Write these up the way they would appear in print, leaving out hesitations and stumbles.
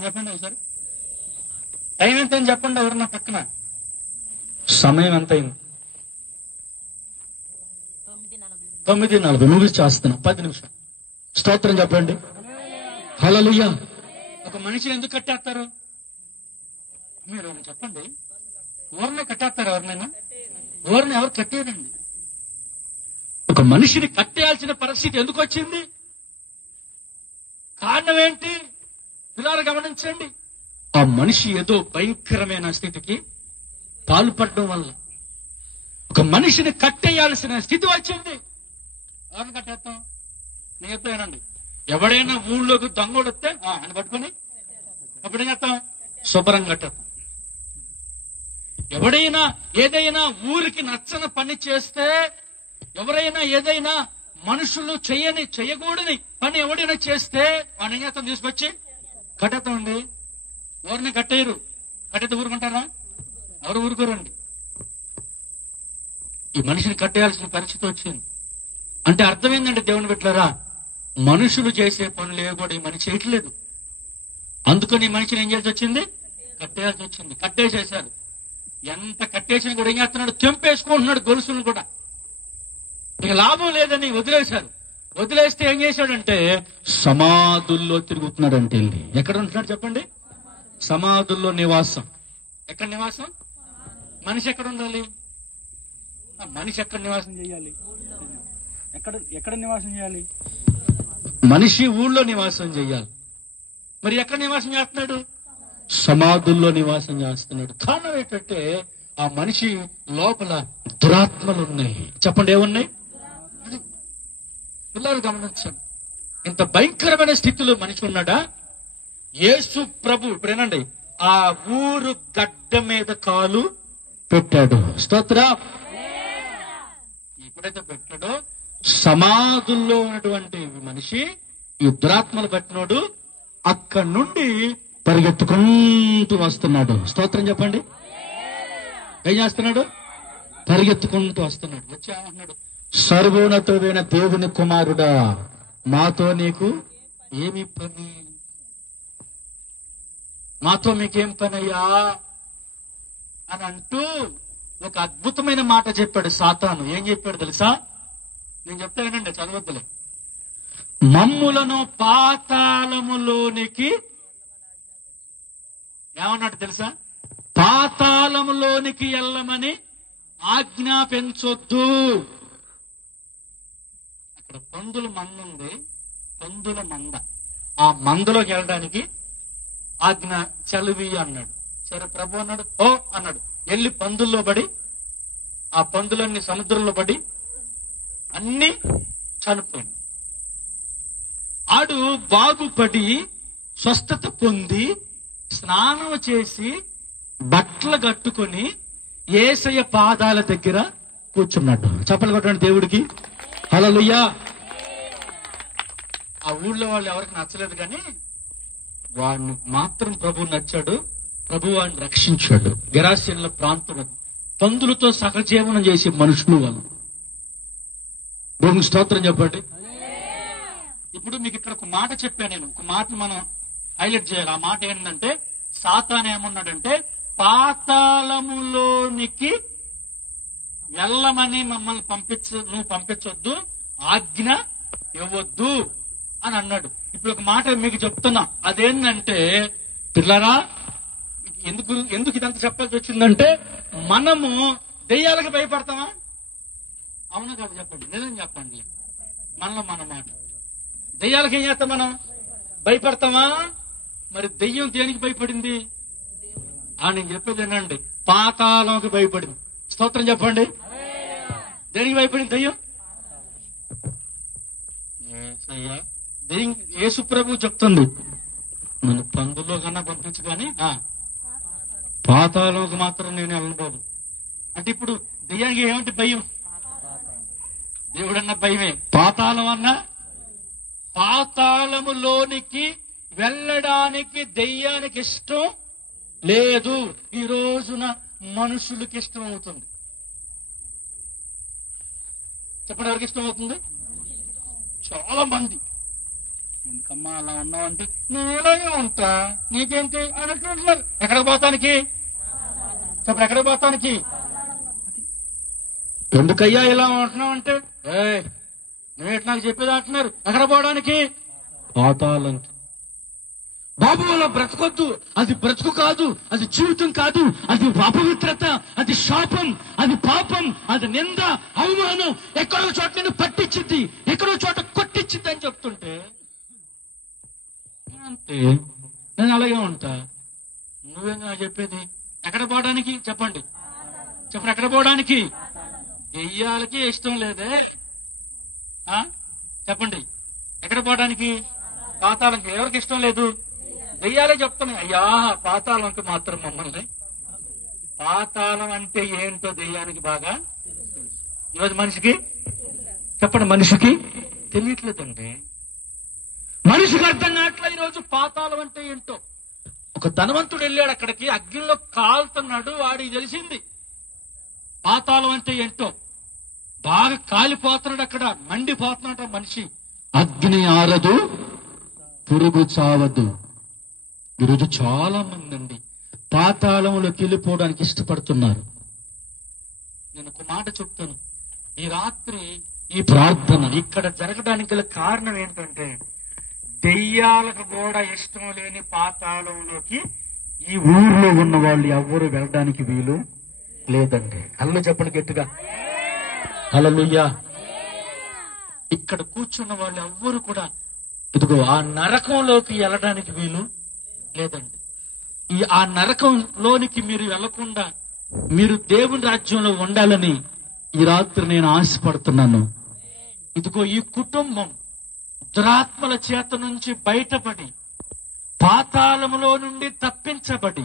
చెప్పండి ఒకసారి. టైం ఎంత అని చెప్పండి ఎవరన్నా పక్కన. సమయం ఎంత అయింది? 9:40. ముగిసి చేస్తున్నాం. 10 నిమిషాలు. స్తోత్రం చెప్పండి. హల్లెలూయా. ఒక మనిషిని ఎందుకు కట్టేస్తారు? మీరు చెప్పండి. ఊరిని కట్టేస్తారు ఎవరినైనా? ఊరిని ఎవరు కట్టేదండి. ఒక మనిషిని కట్టేయాల్సిన పరిస్థితి ఎందుకు వచ్చింది? కారణం ఏంటి? పిల్లలు గమనించండి. ఆ మనిషి ఏదో భయంకరమైన స్థితికి పాల్పడడం వల్ల ఒక మనిషిని కట్టేయాల్సిన స్థితి వచ్చింది. ఎవరిని కట్టేస్తాం? నేను చెప్తానండి. ఎవడైనా ఊళ్ళోకి దొంగోడు వస్తే ఆయన పట్టుకొని అప్పుడు ఏం చేస్తాం? శుభ్రంగా కట్టేస్తాం. ఎవడైనా ఏదైనా ఊరికి నచ్చని పని చేస్తే, ఎవరైనా ఏదైనా మనుషులు చేయకూడని పని ఎవడైనా చేస్తే వాడిని ఏం చేస్తాం? తీసుకొచ్చి కట్టేస్తామండి. ఎవరిని కట్టేయరు. కట్టేస్తే ఊరుకుంటారా? ఎవరు ఊరుకోరండి. ఈ మనిషిని కట్టేయాల్సిన పరిస్థితి వచ్చింది. అంటే అర్థమైందండి దేవుని బిడ్డలారా, మనుషులు చేసే పనులు ఏవో కూడా ఈ మనిషి చేయట్లేదు. అందుకని ఈ మనిషిని ఏం చేయాల్సి వచ్చింది? కట్టేయాల్సి వచ్చింది. కట్టేసేశారు. ఎంత కట్టేసినా కూడా ఏం చేస్తున్నాడు? తెంపేసుకుంటున్నాడు గొలుసులను కూడా. ఇక లాభం లేదని వదిలేశారు. వదిలేస్తే ఏం చేశాడంటే సమాధుల్లో తిరుగుతున్నాడంటే. ఎక్కడ ఉంటున్నాడు చెప్పండి? సమాధుల్లో నివాసం. ఎక్కడ నివాసం? మనిషి ఎక్కడ ఉండాలి? మనిషి ఎక్కడ నివాసం చేయాలి? ఎక్కడ నివాసం చేయాలి? మనిషి ఊళ్ళో నివాసం చేయాలి. మరి ఎక్కడ నివాసం చేస్తున్నాడు? సమాధుల్లో నివాసం చేస్తున్నాడు. కారణం ఏంటంటే ఆ మనిషి లోపల దురాత్మలు ఉన్నాయి. చెప్పండి, ఏమున్నాయి? పిల్లలు గమనించండి. ఇంత భయంకరమైన స్థితిలో మనిషి ఉన్నాడా? యేసు ప్రభు ఇప్పుడేనండి ఆ ఊరు గడ్డ మీద కాలు పెట్టాడు. స్తోత్రం. ఎప్పుడైతే పెట్టాడో సమాధుల్లో ఉన్నటువంటి మనిషి, ఈ దురాత్మలు పట్టినోడు, అక్కడి నుండి పరిగెత్తుకుంటూ వస్తున్నాడు. స్తోత్రం చెప్పండి. ఏం చేస్తున్నాడు? పరిగెత్తుకుంటూ వస్తున్నాడు. వచ్చి ఏమంటున్నాడు? సర్వోన్నతుడైన దేవుని కుమారుడా, మాతో నీకు ఏమి పని? మాతో మీకేం పని అయ్యా అని అంటూ ఒక అద్భుతమైన మాట చెప్పాడు సాతాను. ఏం చెప్పాడు తెలుసా? నేను చెప్తానండి, చదవద్దులే. మమ్ములను పాతాళములోనికి ఏమన్నాడు తెలుసా? పాతాళములోనికి వెళ్ళమని ఆజ్ఞాపించొద్దు. అక్కడ పందుల మంద ఉంది. పందుల మంద. ఆ మందలోకి వెళ్ళడానికి ఆజ్ఞ చలివి అన్నాడు. సరే ప్రభు అన్నాడు. ఓ అన్నాడు. వెళ్ళి పందుల్లో పడి ఆ పందులన్నీ సముద్రంలో పడి అన్ని చనిపోయింది. ఆడు బాగుపడి స్వస్థత పొంది స్నానం చేసి బట్టలు కట్టుకొని యేసయ్య పాదాల దగ్గర కూర్చున్నాడు. చప్పలు కొట్టండి దేవుడికి. హల్లెలూయా. ఆ ఊళ్ళో వాళ్ళు ఎవరికి నచ్చలేదు కానీ వాడిని మాత్రం ప్రభు నచ్చాడు. ప్రభు వాడిని రక్షించాడు. గెరాసీనుల ప్రాంతం పందులతో సహజీవనం చేసే మనుషులు వాళ్ళు. దేవునికి స్తోత్రం చెప్పండి. ఇప్పుడు మీకు ఇక్కడ ఒక మాట చెప్పాను నేను. ఒక మాట మనం హైలైట్ చేయాలి. ఆ మాట ఏంటంటే సాతాను ఏమన్నాడంటే పాతాళములోనికి వెళ్ళమని మమ్మల్ని నువ్వు పంపించొద్దు, ఆజ్ఞ ఇవ్వద్దు అని అన్నాడు. ఇప్పుడు ఒక మాట మీకు చెప్తున్నా. అదేంటంటే పిల్లరా, ఎందుకు ఇదంతా చెప్పాల్సి వచ్చిందంటే మనము దెయ్యాలకు భయపడతామా? అవునా కాదు చెప్పండి, నిజం చెప్పండి. మనలో మన మాట. దెయ్యాలకు ఏం చేస్తాం మనం? భయపడతామా? మరి దెయ్యం దేనికి భయపడింది? నేను చెప్పేది ఏనండి, పాతాళంకి భయపడింది. స్తోత్రం చెప్పండి. దేనికి భయపడింది దెయ్యం? యేసు ప్రభు చెప్తుంది, నన్ను పందుల్లో కన్నా పంపించు కానీ పాతాళంకి మాత్రం నేను వెళ్ళను బాబు అంటే. ఇప్పుడు దెయ్యానికి ఏమంటే భయం? దేవుడన్న భయమే. పాతాళం అన్నా, పాతాళములోనికి వెళ్ళడానికి దెయ్యానికి ఇష్టం లేదు. ఈ రోజున మనుషులకి ఇష్టం అవుతుంది. చెప్పండి, ఎవరికి ఇష్టం అవుతుంది? చాలా మంది ఎందుకమ్మా అలా ఉన్నావంటే నేను ఇలాగే ఉంటా, నీకేంటి అన్నట్లుంటున్నారు. ఎక్కడికి పోతానికి చెప్పండి, ఎక్కడికి పోతానికి? ఎందుకయ్యా ఇలా ఉంటున్నావు అంటే, నువ్వేంటి నాకు చెప్పేది అంటున్నారు. ఎక్కడ పోవడానికి? పాతాళంకి. బాబు అలా బ్రతకొద్దు, అది బ్రతుకు కాదు, అది జీవితం కాదు, అది అపవిత్రత, అది శాపం, అది పాపం, అది నింద, అవమానం. ఎక్కడో చోట నేను పట్టించింది, ఎక్కడో చోట కొట్టించింది అని చెప్తుంటే అంతే, నేను అలాగే ఉంటా. నువ్వేగా చెప్పేది? ఎక్కడ పోవడానికి చెప్పండి, చెప్పండి, ఎక్కడ పోవడానికి? దెయ్యాలకి ఇష్టం లేదే, చెప్పండి, ఎక్కడ పోవడానికి? పాతాళంకి. ఎవరికి ఇష్టం లేదు? దెయ్యాలే చెప్తున్నాయి, అయ్యా పాతాళం అంటే మాత్రం మమ్మల్ని. పాతాళం అంటే ఏంటో దెయ్యానికి బాగా ఈరోజు మనిషికి చెప్పండి, మనిషికి తెలియట్లేదండి. మనిషికి అర్థం కావట్లే ఈరోజు పాతాళం అంటే ఏంటో. ఒక ధనవంతుడు వెళ్ళాడు అక్కడికి, అగ్నిలో కాలుతున్నాడు, వాడికి తెలిసింది పాతాళం అంటే ఏంటో. బాగా కాలిపోతున్నాడు, అక్కడ మండిపోతున్నాడు మనిషి. అగ్ని ఆరదు, పురుగు చావదు. ఈరోజు చాలా మంది అండి పాతాళంలోకి వెళ్ళిపోవడానికి ఇష్టపడుతున్నారు. నేను ఒక మాట చెప్తాను, ఈ రాత్రి ఈ ప్రార్థన ఇక్కడ జరగడానికి గల కారణం ఏంటంటే, దెయ్యాలకు కూడా ఇష్టం లేని పాతాళంలోకి ఈ ఊర్లో ఉన్న వాళ్ళు ఎవరు వెళ్ళడానికి వీలు లేదండి. అల్లు చెప్పండి గట్టిగా, హల్లెలూయా. ఇక్కడ కూర్చున్న వాళ్ళు ఎవ్వరు కూడా ఇదిగో ఆ నరకంలోకి వెళ్ళడానికి వీలు లేదండి. ఆ నరకంలోనికి మీరు వెళ్లకుండా మీరు దేవుని రాజ్యంలో ఉండాలని ఈ రాత్రి నేను ఆశపడుతున్నాను. ఇదిగో ఈ కుటుంబం దురాత్మల చేత నుంచి బయటపడి, పాతాళములో నుండి తప్పించబడి,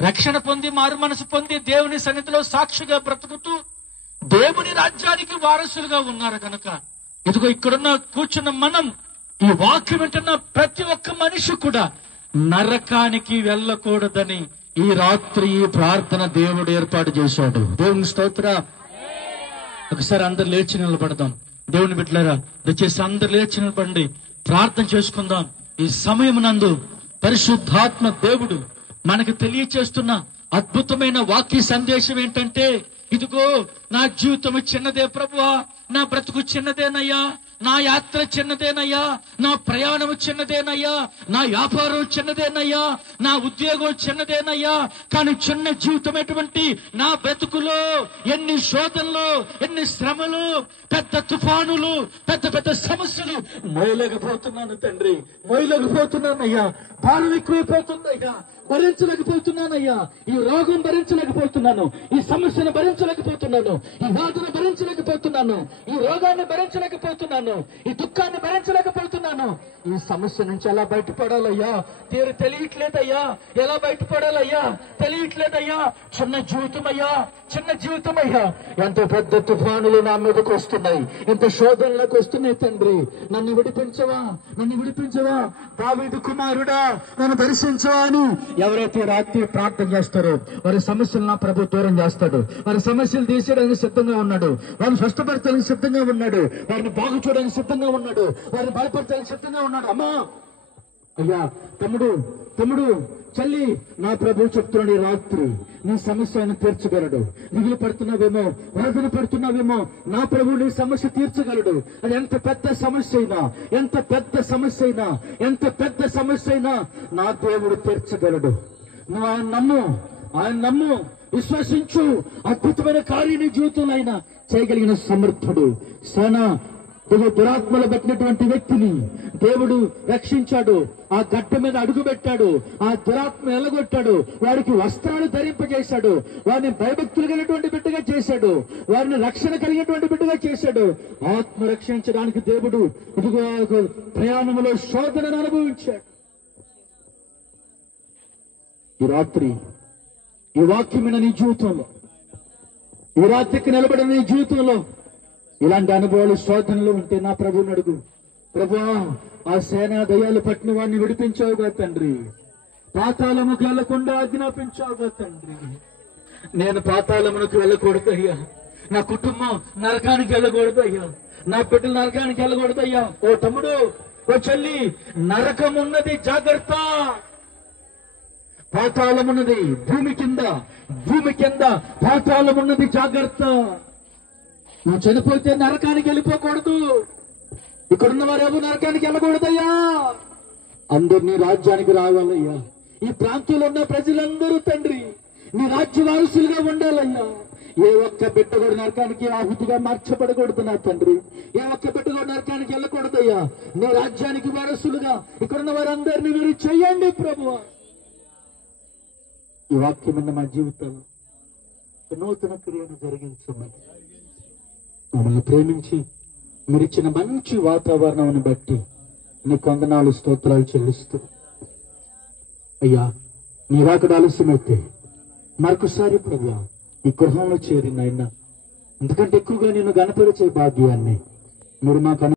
రక్షణ పొంది, మారు మనసు పొంది, దేవుని సన్నిధిలో సాక్షిగా బ్రతుకుతూ దేవుని రాజ్యానికి వారసులుగా ఉన్నారు కనుక, ఇదిగో ఇక్కడున్న కూర్చున్న మనం, ఈ వాక్యం వింటున్న ప్రతి ఒక్క మనిషి కూడా నరకానికి వెళ్ళకూడదని ఈ రాత్రి ఈ ప్రార్థన దేవుడు ఏర్పాటు చేశాడు. దేవుని స్తోత్ర. ఒకసారి అందరు లేచి నిలబడదాం. దేవుని బిడ్డలారా దయచేసి అందరు లేచి నిలబడి ప్రార్థన చేసుకుందాం. ఈ సమయం నందు పరిశుద్ధాత్మ దేవుడు మనకు తెలియచేస్తున్న అద్భుతమైన వాక్య సందేశం ఏంటంటే, ఇదిగో నా జీవితం చిన్నదే ప్రభువా, నా బ్రతుకు చిన్నదేనయ్యా, నా యాత్ర చిన్నదేనయ్యా, నా ప్రయాణం చిన్నదేనయ్యా, నా వ్యాపారం చిన్నదేనయ్యా, నా ఉద్యోగం చిన్నదేనయ్యా, కానీ చిన్న జీవితం ఎటువంటి నా బ్రతుకులో ఎన్ని శోధనలు, ఎన్ని శ్రమలు, పెద్ద తుఫానులు, పెద్ద పెద్ద సమస్యలు మోయలేకపోతున్నాను తండ్రి, మోయలేకపోతున్నానయ్యా. భారం ఎక్కువైపోతుందయ్యా, భరించలేకపోతున్నానయ్యా. ఈ రోగం భరించలేకపోతున్నాను, ఈ సమస్యను భరించలేకపోతున్నాను, ఈ వ్యాధిని భరించలేకపోతున్నాను, ఈ రోగాన్ని భరించలేకపోతున్నాను, ఈ దుఃఖాన్ని భరించలేకపోతున్నాను. ఈ సమస్య నుంచి ఎలా బయటపడాలయ్యా తీరు తెలియట్లేదయ్యా, ఎలా బయటపడాలయ్యా తెలియట్లేదయ్యా. చిన్న జీవితమయ్యా, చిన్న జీవితమయ్యా. ఎంతో పెద్ద తుఫానులు నా మీదకు వస్తున్నాయి, ఎంత శోధనలకు వస్తున్నాయి తండ్రి. నన్ను విడిపించవా, నన్ను విడిపించవా, దావీదు కుమారుడా నన్ను దర్శించవా అని ఎవరైతే రాత్రి ప్రార్థన చేస్తారో వారి సమస్యలు నా ప్రభు దూరం చేస్తాడు. వారి సమస్యలు తీసేయడానికి సిద్ధంగా ఉన్నాడు, వారిని స్పష్టపరచడానికి సిద్ధంగా ఉన్నాడు, వారిని బాగు చూడడానికి సిద్ధంగా ఉన్నాడు, వారిని బలపరచడానికి సిద్ధంగా ఉన్నాడు. అమ్మా, అయ్యా, తమ్ముడు, తమ్ముడు, చెల్లి, నా ప్రభు చెప్తున్నాడు ఈ రాత్రి నీ సమస్య ఆయన తీర్చగలడు. దిగులు పడుతున్నావేమో, వేదన పడుతున్నావేమో, నా ప్రభు నీ సమస్య తీర్చగలడు. అది ఎంత పెద్ద సమస్య అయినా, ఎంత పెద్ద సమస్య అయినా, ఎంత పెద్ద సమస్య అయినా నా దేవుడు తీర్చగలడు. నువ్వు ఆయన నమ్ము, ఆయన నమ్ము, విశ్వసించు. అద్భుతమైన కార్యం నీ జీవితంలో ఆయన చేయగలిగిన సమర్థుడు. సేనా దురాత్మలు పట్టినటువంటి వ్యక్తిని దేవుడు రక్షించాడు, ఆ గడ్డ మీద అడుగు పెట్టాడు, ఆ దురాత్మ ఎలగొట్టాడు, వారికి వస్త్రాలు ధరింపజేశాడు, వారిని భయభక్తులు కలిగినటువంటి బిడ్డగా చేశాడు, వారిని రక్షణ కలిగినటువంటి బిడ్డగా చేశాడు. ఆత్మ రక్షించడానికి దేవుడు ఇదిగో ప్రయాణంలో శోధనను అనుభవించాడు. ఈ రాత్రి ఈ వాక్యమైన నీ జీవితంలో, ఈ రాత్రికి నిలబడిన నీ జీవితంలో ఇలాంటి అనుభవాలు, శోధనలు ఉంటే నా ప్రభువుని అడుగు. ప్రభువా, ఆ సేనా దయ్యాలు పట్టిన వాడిని విడిపించావుగా తండ్రి, పాతాళముకు వెళ్లకుండా ఆజ్ఞాపించావుగా తండ్రి. నేను పాతాళమునకు వెళ్ళకూడదయ్యా, నా కుటుంబం నరకానికి వెళ్ళకూడదయ్యా, నా బిడ్డలు నరకానికి వెళ్ళకూడదయ్యా. ఓ తమ్ముడు, ఓ చెల్లి, నరకం ఉన్నది, జాగ్రత్త. పాతాళం ఉన్నది, భూమి కింద పాతాళం ఉన్నది, జాగ్రత్త. నువ్వు చనిపోతే నరకానికి వెళ్ళిపోకూడదు. ఇక్కడున్న వారు ఎవరు నరకానికి వెళ్ళకూడదయ్యా. అందరు నీ రాజ్యానికి రావాలయ్యా. ఈ ప్రాంతంలో ఉన్న ప్రజలందరూ తండ్రి నీ రాజ్య వారసులుగా ఉండాలయ్యా. ఏ ఒక్క బిడ్డ కూడా నరకానికి ఆహుతిగా మార్చబడకూడదు నా తండ్రి. ఏ ఒక్క బిడ్డ కూడా నరకానికి వెళ్ళకూడదయ్యా. నీ రాజ్యానికి వారసులుగా ఇక్కడున్న వారందరినీ మీరు చెయ్యండి ప్రభువా. ఈ వాక్యం మా జీవితంలో నూతన క్రియను జరిగించమని మమ్మల్ని ప్రేమించి మీరిచ్చిన మంచి వాతావరణాన్ని బట్టి నీ వందనాలు స్తోత్రాలు చెల్లిస్తూ అయ్యా, నీ రాకడ ఆలస్యమైతే మరొకసారి ప్రభువా ఈ గృహంలో చేరిన ఆయన ఎందుకంటే ఎక్కువగా నేను గణపరిచే భాగ్యాన్ని మీరు మాకు